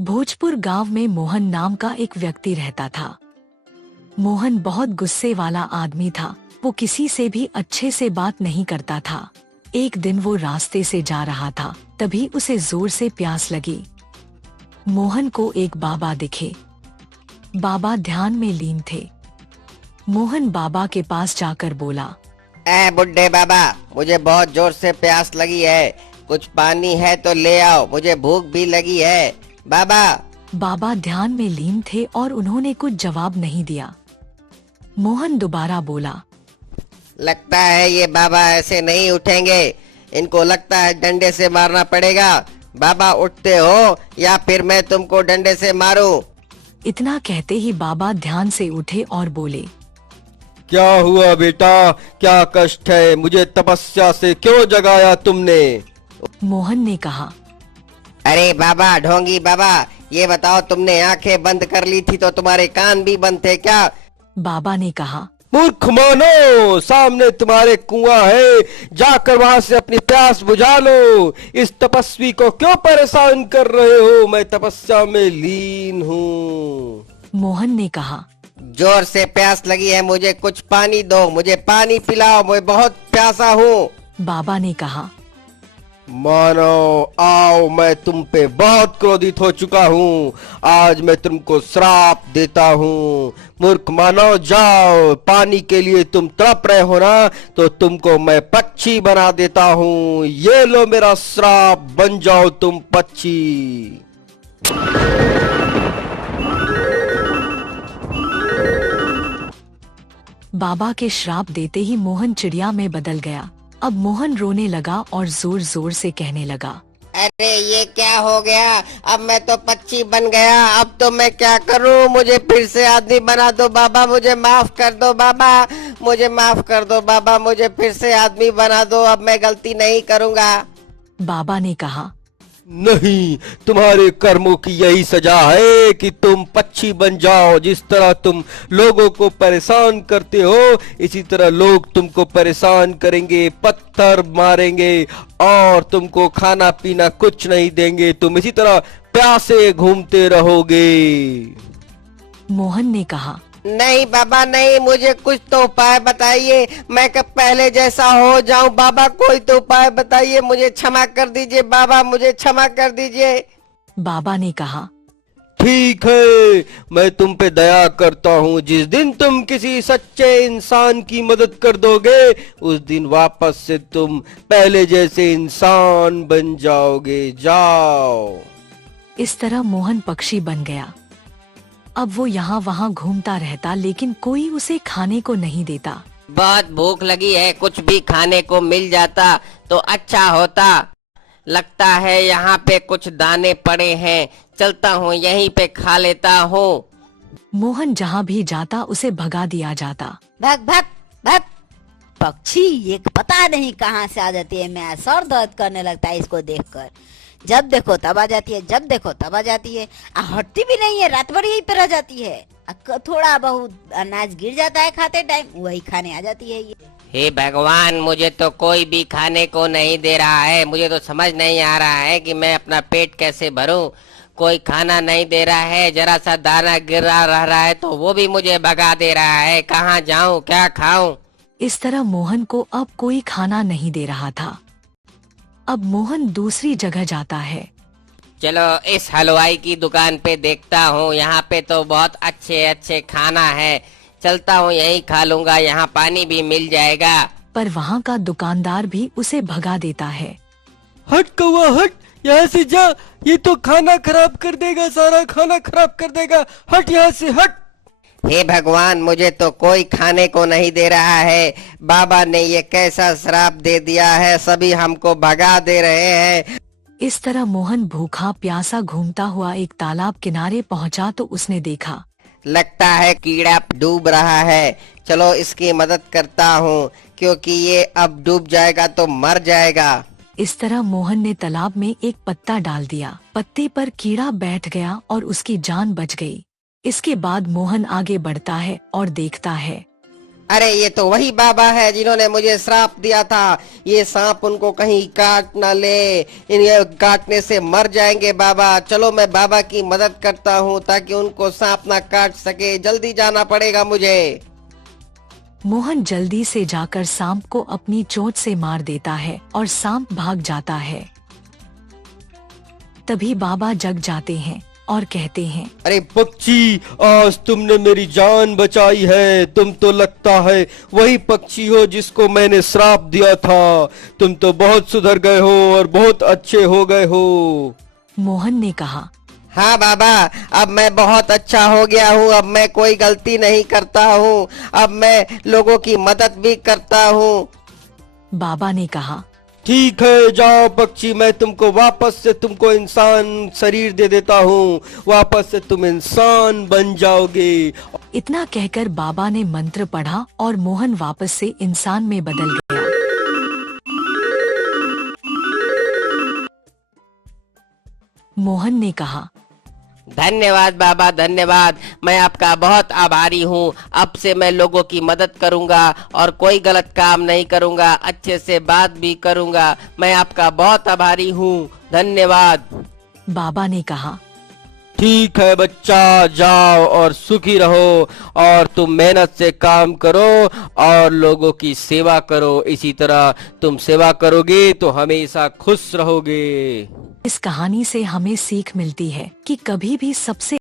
भोजपुर गांव में मोहन नाम का एक व्यक्ति रहता था। मोहन बहुत गुस्से वाला आदमी था। वो किसी से भी अच्छे से बात नहीं करता था। एक दिन वो रास्ते से जा रहा था, तभी उसे जोर से प्यास लगी। मोहन को एक बाबा दिखे। बाबा ध्यान में लीन थे। मोहन बाबा के पास जाकर बोला, ए बुड्ढे बाबा, मुझे बहुत जोर से प्यास लगी है, कुछ पानी है तो ले आओ, मुझे भूख भी लगी है बाबा। बाबा ध्यान में लीन थे और उन्होंने कुछ जवाब नहीं दिया। मोहन दोबारा बोला, लगता है ये बाबा ऐसे नहीं उठेंगे, इनको लगता है डंडे से मारना पड़ेगा। बाबा उठते हो या फिर मैं तुमको डंडे से मारूं? इतना कहते ही बाबा ध्यान से उठे और बोले, क्या हुआ बेटा, क्या कष्ट है? मुझे तपस्या से क्यों जगाया तुमने? मोहन ने कहा, अरे बाबा, ढोंगी बाबा, ये बताओ तुमने आंखें बंद कर ली थी तो तुम्हारे कान भी बंद थे क्या? बाबा ने कहा, मूर्ख मानो, सामने तुम्हारे कुआं है, जाकर वहां से अपनी प्यास बुझा लो। इस तपस्वी को क्यों परेशान कर रहे हो? मैं तपस्या में लीन हूँ। मोहन ने कहा, जोर से प्यास लगी है, मुझे कुछ पानी दो, मुझे पानी पिलाओ, मैं बहुत प्यासा हूँ। बाबा ने कहा, मानो, आओ, मैं तुम पे बहुत क्रोधित हो चुका हूँ। आज मैं तुमको श्राप देता हूँ। मूर्ख मानो, जाओ, पानी के लिए तुम तड़प रहे हो ना, तो तुमको मैं पक्षी बना देता हूँ। ये लो मेरा श्राप, बन जाओ तुम पक्षी। बाबा के श्राप देते ही मोहन चिड़िया में बदल गया। अब मोहन रोने लगा और जोर जोर से कहने लगा, अरे ये क्या हो गया? अब मैं तो पक्षी बन गया, अब तो मैं क्या करूं? मुझे फिर से आदमी बना दो बाबा, मुझे माफ कर दो बाबा, मुझे माफ कर दो बाबा, मुझे फिर से आदमी बना दो, अब मैं गलती नहीं करूंगा। बाबा ने कहा, नहीं, तुम्हारे कर्मों की यही सजा है कि तुम पक्षी बन जाओ। जिस तरह तुम लोगों को परेशान करते हो, इसी तरह लोग तुमको परेशान करेंगे, पत्थर मारेंगे और तुमको खाना पीना कुछ नहीं देंगे। तुम इसी तरह प्यासे घूमते रहोगे। मोहन ने कहा, नहीं बाबा नहीं, मुझे कुछ तो उपाय बताइए, मैं कब पहले जैसा हो जाऊं बाबा, कोई तो उपाय बताइए, मुझे क्षमा कर दीजिए बाबा, मुझे क्षमा कर दीजिए। बाबा ने कहा, ठीक है, मैं तुम पे दया करता हूँ। जिस दिन तुम किसी सच्चे इंसान की मदद कर दोगे, उस दिन वापस से तुम पहले जैसे इंसान बन जाओगे। जाओ। इस तरह मोहन पक्षी बन गया। अब वो यहाँ वहाँ घूमता रहता, लेकिन कोई उसे खाने को नहीं देता। बहुत भूख लगी है, कुछ भी खाने को मिल जाता तो अच्छा होता। लगता है यहाँ पे कुछ दाने पड़े हैं, चलता हूँ यहीं पे खा लेता हूँ। मोहन जहाँ भी जाता उसे भगा दिया जाता। भग भग भग। पक्षी ये पता नहीं कहाँ से आ जाती है, मैं सर दर्द करने लगता है इसको देखकर। जब देखो तब आ जाती है, जब देखो तब आ जाती है, हटती भी नहीं है, रात भर यहीं पे रह जाती है। थोड़ा बहुत अनाज गिर जाता है खाते टाइम, वही खाने आ जाती है ये। हे भगवान, मुझे तो कोई भी खाने को नहीं दे रहा है, मुझे तो समझ नहीं आ रहा है कि मैं अपना पेट कैसे भरूं। कोई खाना नहीं दे रहा है, जरा सा दाना गिरा रहा है तो वो भी मुझे भगा दे रहा है। कहाँ जाऊं, क्या खाऊं? इस तरह मोहन को अब कोई खाना नहीं दे रहा था। अब मोहन दूसरी जगह जाता है। चलो इस हलवाई की दुकान पे देखता हूँ, यहाँ पे तो बहुत अच्छे अच्छे खाना है, चलता हूँ यहीं खा लूंगा, यहाँ पानी भी मिल जाएगा। पर वहाँ का दुकानदार भी उसे भगा देता है। हट कौवा हट, यहाँ से जा, ये तो खाना खराब कर देगा, सारा खाना खराब कर देगा। हट यहाँ से, हट। हे भगवान, मुझे तो कोई खाने को नहीं दे रहा है। बाबा ने ये कैसा श्राप दे दिया है, सभी हमको भगा दे रहे हैं। इस तरह मोहन भूखा प्यासा घूमता हुआ एक तालाब किनारे पहुंचा तो उसने देखा, लगता है कीड़ा डूब रहा है, चलो इसकी मदद करता हूँ, क्योंकि ये अब डूब जाएगा तो मर जाएगा। इस तरह मोहन ने तालाब में एक पत्ता डाल दिया। पत्ते पर कीड़ा बैठ गया और उसकी जान बच गई। इसके बाद मोहन आगे बढ़ता है और देखता है, अरे ये तो वही बाबा है जिन्होंने मुझे श्राप दिया था। ये सांप उनको कहीं काट ना ले, इन्हें काटने से मर जाएंगे बाबा। चलो मैं बाबा की मदद करता हूँ ताकि उनको सांप ना काट सके। जल्दी जाना पड़ेगा मुझे। मोहन जल्दी से जाकर सांप को अपनी चोट से मार देता है और सांप भाग जाता है। तभी बाबा जग जाते हैं और कहते हैं, अरे पक्षी, आज तुमने मेरी जान बचाई है। तुम तो लगता है वही पक्षी हो जिसको मैंने श्राप दिया था। तुम तो बहुत सुधर गए हो और बहुत अच्छे हो गए हो। मोहन ने कहा, हाँ बाबा, अब मैं बहुत अच्छा हो गया हूँ। अब मैं कोई गलती नहीं करता हूँ। अब मैं लोगों की मदद भी करता हूँ। बाबा ने कहा, ठीक है, जाओ पक्षी, मैं तुमको वापस से तुमको इंसान शरीर दे देता हूँ। वापस से तुम इंसान बन जाओगे। इतना कहकर बाबा ने मंत्र पढ़ा और मोहन वापस से इंसान में बदल गया। मोहन ने कहा, धन्यवाद बाबा, धन्यवाद। मैं आपका बहुत आभारी हूँ। अब से मैं लोगों की मदद करूँगा और कोई गलत काम नहीं करूँगा। अच्छे से बात भी करूँगा। मैं आपका बहुत आभारी हूँ। धन्यवाद। बाबा ने कहा, ठीक है बच्चा, जाओ और सुखी रहो और तुम मेहनत से काम करो और लोगों की सेवा करो। इसी तरह तुम सेवा करोगे तो हमेशा खुश रहोगे। इस कहानी से हमें सीख मिलती है कि कभी भी सबसे